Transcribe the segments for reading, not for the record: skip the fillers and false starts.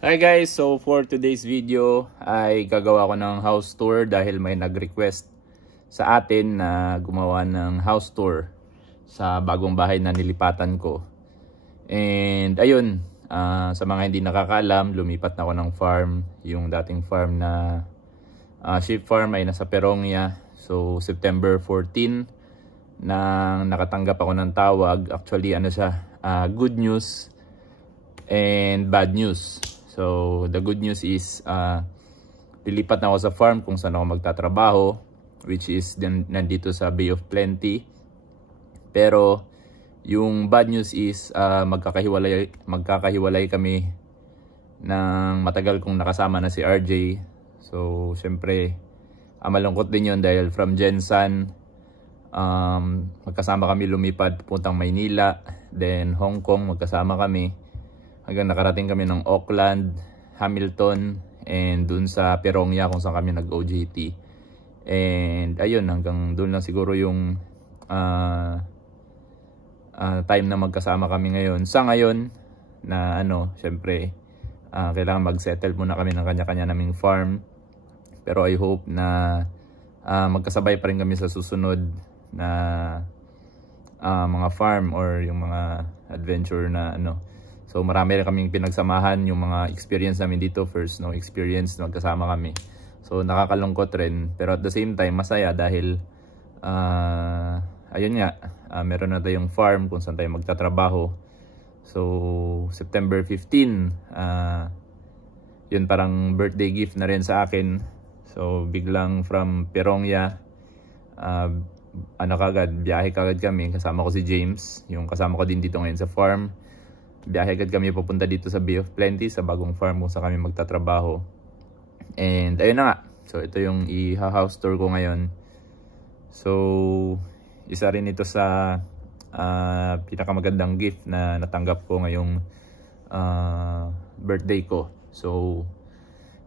Hi guys, so for today's video ay gagawa ko ng house tour dahil may nag-request sa atin na gumawa ng house tour sa bagong bahay na nilipatan ko. And ayun, sa mga hindi nakakaalam, lumipat na ako ng farm. Yung dating farm na sheep farm ay nasa Perongya. So September 14 nang nakatanggap ako ng tawag. Actually ano siya, good news and bad news. So the good news is lilipat na ako sa farm kung saan ako magtatrabaho, which is nandito sa Bay of Plenty. Pero yung bad news is magkakahiwalay kami ng matagal kong nakasama na si RJ. So syempre malungkot din yun dahil from Jensan magkasama kami lumipad puntang Maynila, then Hong Kong magkasama kami hanggang nakarating kami ng Auckland, Hamilton, and dun sa Perongya kung saan kami nag-OJT. And ayun, hanggang dun lang siguro yung time na magkasama kami ngayon. Sa ngayon na syempre kailangan mag-settle muna kami ng kanya-kanya naming farm. Pero I hope na magkasabay pa rin kami sa susunod na mga farm or yung mga adventure na So marami rin kaming pinagsamahan yung mga experience namin dito. First experience na magkasama kami. So nakakalungkot rin. Pero at the same time masaya dahil ayun nga, meron na tayong farm kung saan tayo magtatrabaho. So September 15, yun parang birthday gift na rin sa akin. So biglang from Perongya, biyahe kagad kami. Kasama ko si James, yung kasama ko din dito ngayon sa farm. Biyahe agad kami papunta dito sa Bay of Plenty, sa bagong farm kung saan kami magtatrabaho. And ayun na nga. So ito yung i-house tour ko ngayon. So isa rin ito sa pinakamagandang gift na natanggap ko ngayong birthday ko. So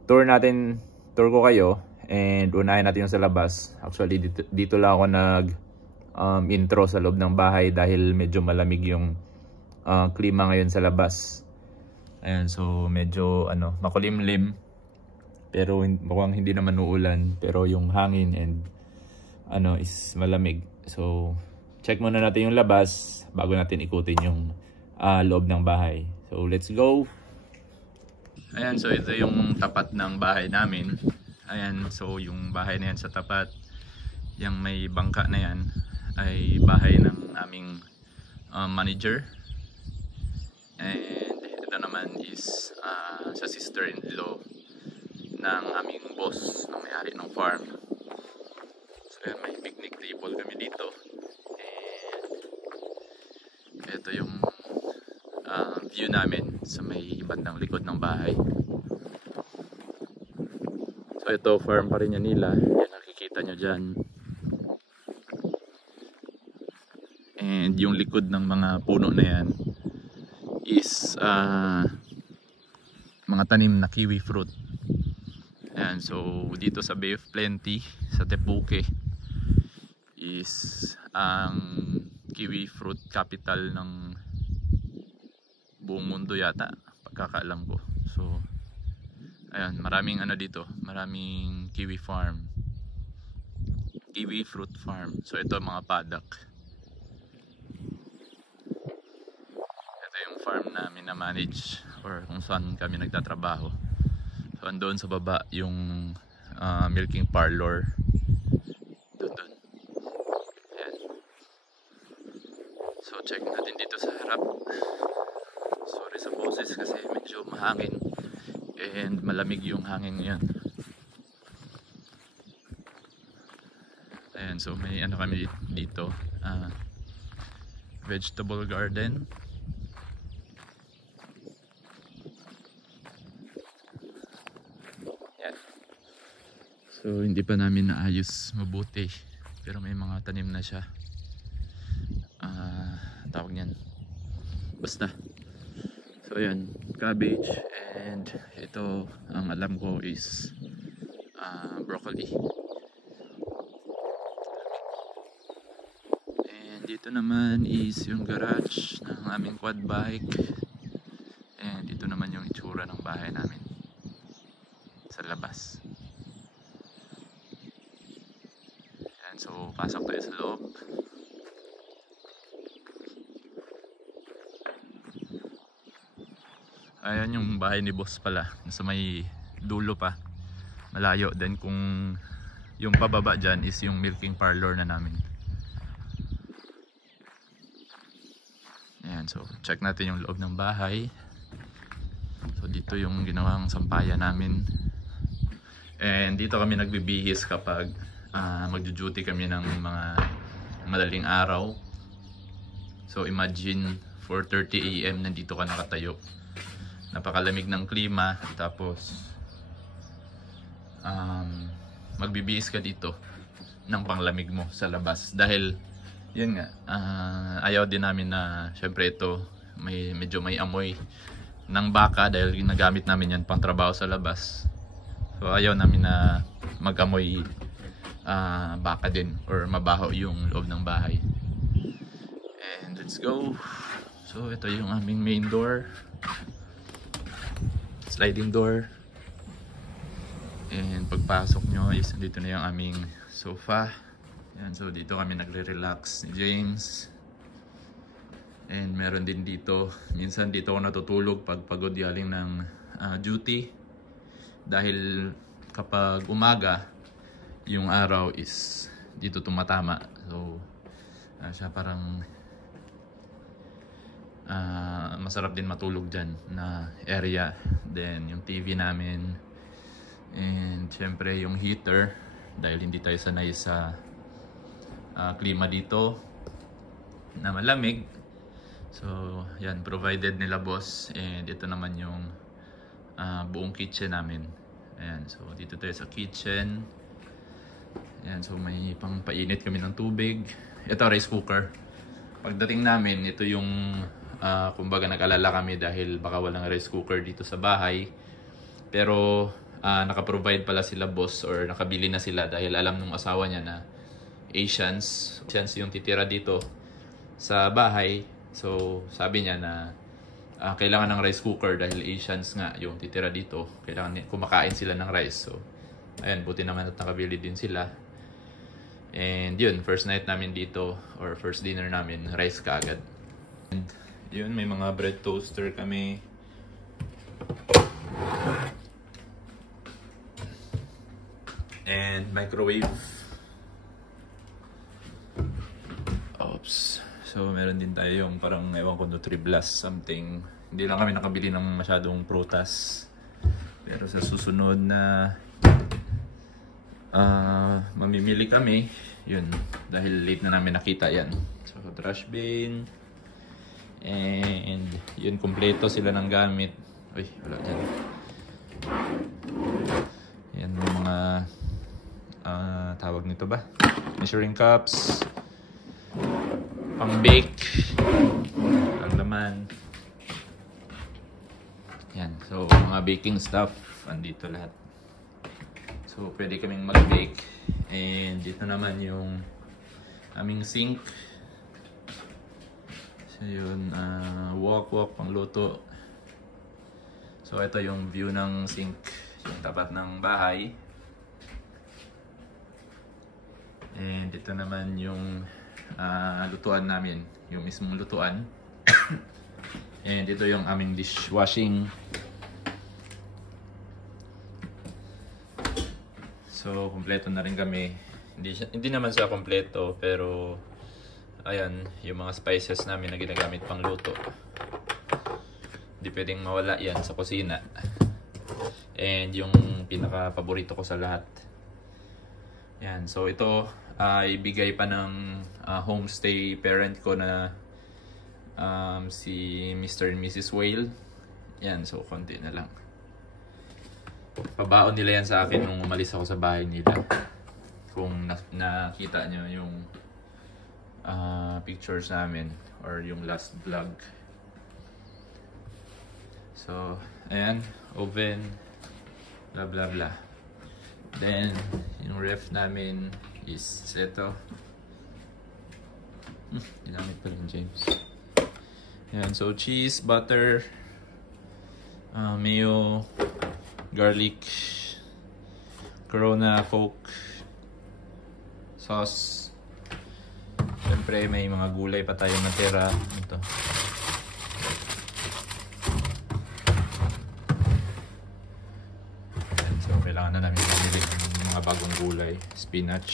tour ko kayo and unahin natin yung sa labas. Actually dito lang ako nag intro sa loob ng bahay dahil medyo malamig yung klima ngayon sa labas. Ayan, so medyo makulimlim. Pero mukhang hindi naman uulan, pero yung hangin and is malamig. So check muna natin yung labas bago natin ikutin yung loob ng bahay. So let's go. Ayan, so ito yung tapat ng bahay namin. Ayan, so yung bahay na yan sa tapat, yung may bangka na yan ay bahay ng aming manager. And ito naman is sa sister-in-law ng aming boss na may-ari ng farm. So yan, may picnic table kami dito. And ito yung view namin sa may bandang likod ng bahay. So ito, farm pa rin yan nila. Yan, nakikita nyo dyan. And yung likod ng mga puno na yan is mga tanim na kiwi fruit. Ayan, so dito sa Bay of Plenty, sa Tepuque, is ang kiwi fruit capital ng buong mundo yata, pagkakaalam ko. So ayan, maraming dito, maraming kiwi farm, kiwi fruit farm. So ito mga paddock. Farm na minamanage or kung saan kami nagtatrabaho. So andun sa baba yung milking parlor. Doon. Ayan. So check natin dito sa harap. Sorry sa boses kasi medyo mahangin and malamig yung hangin ngayon. Ayan, so may kami dito, vegetable garden. So hindi pa namin naayos mabuti, pero may mga tanim na siya. Tawag niyan, basta. So ayan, cabbage, and ito ang alam ko is broccoli. And dito naman is yung garage ng aming quad bike. And dito naman yung itsura ng bahay. bahay namin sa labas. Ayan, so pasok tayo sa loob. Ayan yung bahay ni boss pala, nasa may dulo pa, malayo. Then kung yung pababa dyan is yung milking parlor na namin. Ayan, so check natin yung loob ng bahay. So dito yung ginawang sampayan namin. And dito kami nagbibihis kapag magjo-duty kami ng mga madaling araw. So imagine 4:30 AM nandito ka nakatayo. Napakalamig ng klima, tapos magbibihis ka dito ng panglamig mo sa labas. Dahil yun nga, ayaw din namin na syempre ito medyo may amoy ng baka dahil ginagamit namin yan pang trabaho sa labas. So ayaw namin na mag-amoy baka din or mabaho yung loob ng bahay. And let's go. So ito yung aming main door, sliding door. And pagpasok nyo is dito na yung aming sofa. Yan, so dito kami nagre-relax ni James. And meron din dito, minsan dito ako natutulog pag pagod galing ng duty. Dahil kapag umaga, yung araw is dito tumatama. So siya parang masarap din matulog dyan na area. Then yung TV namin, and syempre yung heater dahil hindi tayo sanay sa klima dito na malamig. So yan, provided nila boss. And ito naman yung buong kitchen namin. Ayan, so dito tayo sa kitchen. Ayan, so may pangpainit kami ng tubig. Ito rice cooker. Pagdating namin, ito yung kumbaga nag-alala kami dahil baka walang rice cooker dito sa bahay. Pero naka-provide pala sila boss, or nakabili na sila dahil alam nung asawa niya na Asians yung titira dito sa bahay. So sabi niya na kailangan ng rice cooker dahil Asians nga yung titira dito. Kailangan kumakain sila ng rice. So ayan, buti naman at nakabili din sila. And yun, first night namin dito, or first dinner namin, rice kaagad. And yun, may mga bread toaster kami. And microwave. Oops. So meron din tayo yung parang ewan ko, Nutriblast something. Hindi lang kami nakabili ng masyadong prutas. Pero sa susunod na mamimili kami, yun, dahil late na namin nakita yan. So trash bin. And yun, kompleto sila ng gamit. Uy, wala dyan. Yan yung mga tawag nito ba? Measuring cups, pang bake, ang laman. Yan, so mga baking stuff andito lahat. So pwede kaming mag-bake. And dito naman yung aming sink. So yun, wok pang luto. So ito yung view ng sink, yung tapat ng bahay. And dito naman yung lutuan namin, yung mismong lutuan. And ito yung aming dishwashing. So kompleto na rin kami. Hindi naman siya kompleto, pero ayan, yung mga spices namin na ginagamit pang luto. Hindi pwedeng mawala yan sa kusina. And yung pinaka-paborito ko sa lahat. Yan, so ito ay bigay pa ng homestay parent ko na si Mr. and Mrs. Whale. Yan, so konti na lang. Pabaon nila yan sa akin nung umalis ako sa bahay nila. Kung nakita nyo yung pictures namin or yung last vlog. So ayan, oven, blah blah blah. Then yung ref namin is ito. Ginamit pa rin James. Ayan, so cheese, butter, Mayo, garlic, Corona Coke, sauce. Siyempre may mga gulay pa tayong natira. Ito. So kailangan na namin bumili ng mga bagong gulay. Spinach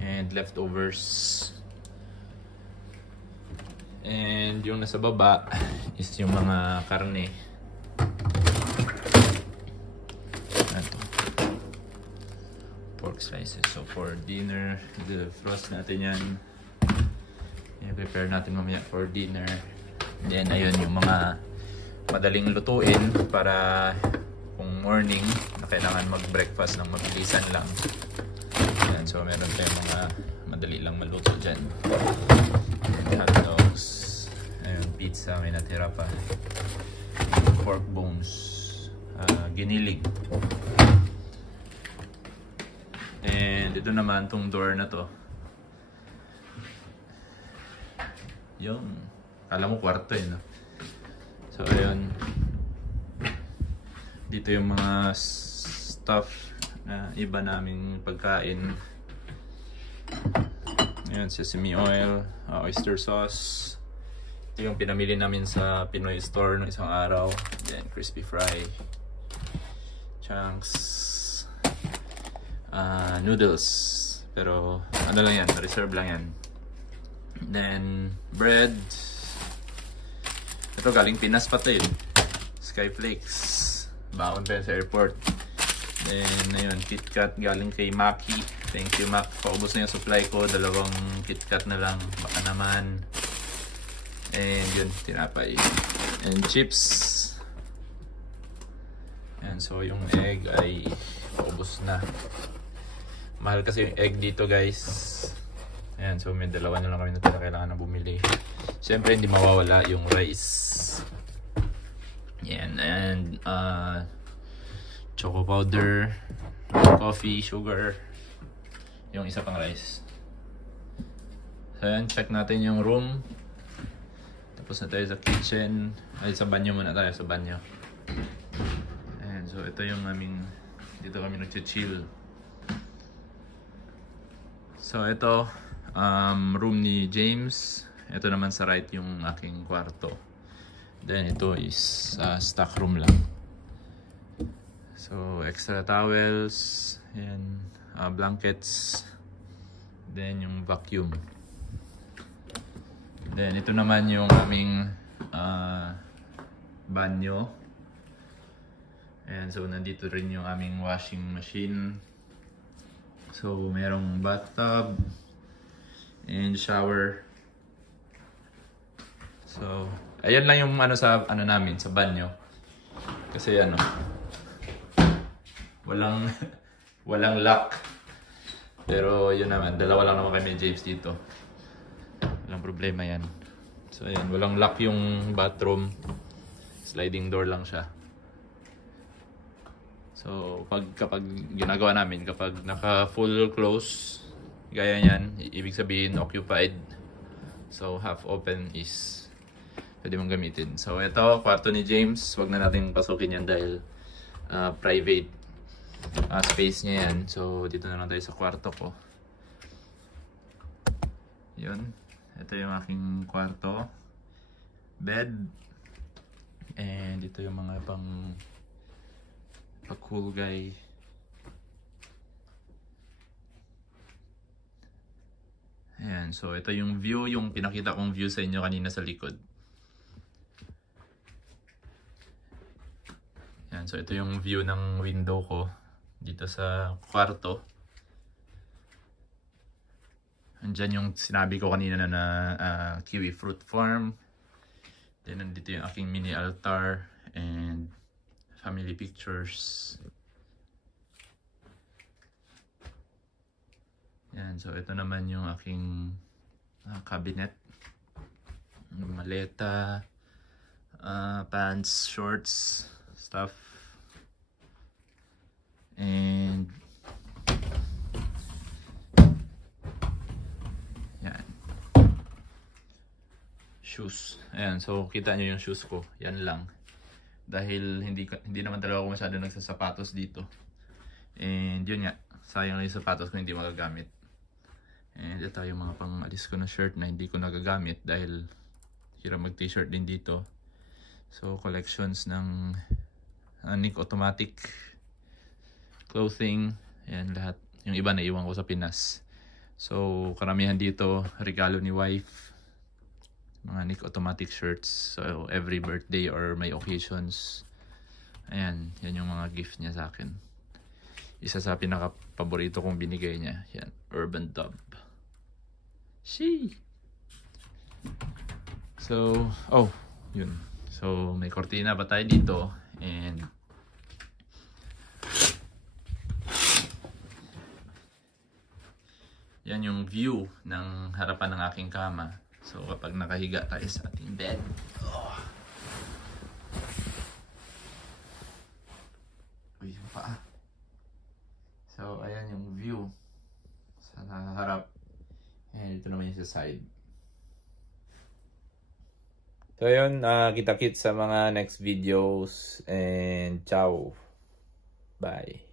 and leftovers. And yung nasa baba is yung mga karne. Ito. Pork slices. So for dinner, defrost natin yan. I-prepare natin mamaya for dinner. Then ayun yung mga madaling lutuin para kung morning na kailangan mag-breakfast ng mabilisan lang. Ayan, so meron tayong mga madali lang maluto dyan. Hot dogs. Ayun, pizza, may natira pa. Pork bones. Giniling. And ito naman, tong door na to. Yung, alam mo kwarto no? So ayun. Dito yung mga stuff na iba naming pagkain. Ayan, sesame oil, oyster sauce. Ito yung pinamili namin sa Pinoy store no isang araw. Then crispy fry, chunks, noodles. Pero ano lang yan, reserve lang yan. Then bread. Ito galing Pinas pa to yun. Skyflakes. Baon pa sa airport. Then ayun, KitKat galing kay Maki. Thank you Mac. Paubos na yung supply ko. 2 KitKat na lang. Baka naman. And yun, tinapay. And chips. And so yung egg ay paubos na. Mahal kasi yung egg dito guys. Ayan, so may 2 na lang kami na kailangan na bumili. Siyempre hindi mawawala yung rice. Yan, and choco powder, coffee, sugar, yung isa pang rice. So yan, check natin yung room. Tapos na tayo sa kitchen. Ay, sa banyo muna tayo, sa banyo. Ayan, so ito yung aming, dito kami nag-chill. So ito, room ni James. Ito naman sa right yung aking kwarto. Then ito is stock room lang. So extra towels, and blankets. Then yung vacuum. Then ito naman yung aming banyo. And so nandito rin yung aming washing machine. So merong bathtub and shower. So ayan lang yung ano sa ano namin sa banyo. Kasi ano walang lock. Pero yun naman, 2 lang naman kami James dito. Walang problema yan. So ayan, walang lock yung bathroom. Sliding door lang siya. So kapag ginagawa namin, kapag naka full close gaya niyan, ibig sabihin occupied. So half open is pwede mong gamitin. So ito, kwarto ni James. Wag na natin pasukin yan dahil private space niya yan. So dito na lang tayo sa kwarto ko. Yun. Ito yung aking kwarto. Bed. And ito yung mga pang cool guy. Ayan. So ito yung view. Yung pinakita kong view sa inyo kanina sa likod. Yan, so ito yung view ng window ko dito sa kwarto. Andyan yung sinabi ko kanina na kiwi fruit farm. Then nandito yung aking mini altar and family pictures. Yan, so ito naman yung aking cabinet. Maleta, pants, shorts, stuff. And yan. Shoes. Ayan, so kita nyo yung shoes ko. Yan lang. dahil hindi naman talaga ako masyado nagsasapatos dito. And yun nga, sayang lang yung sapatos ko hindi magagamit. And ito yung mga pang-alis ko na shirt na hindi ko nagagamit dahil hirap mag t-shirt din dito. So collections ng Nick Automatic clothing, ayan lahat. Yung iba na iwan ko sa Pinas. So karamihan dito regalo ni wife, mga Nick Automatic shirts. So every birthday or may occasions, ayan, yan yung mga gift niya sa akin. Isa sa pinaka-paborito kong binigay niya, yan, Urban Dub. So, yun. So may kortina pa tayo dito, and yan yung view ng harapan ng aking kama. So kapag nakahiga tayo sa ating bed, yung paa. So ayan yung view sa harap, and ito naman yung sa side. So yun, kita-kits sa mga next videos, and ciao, bye.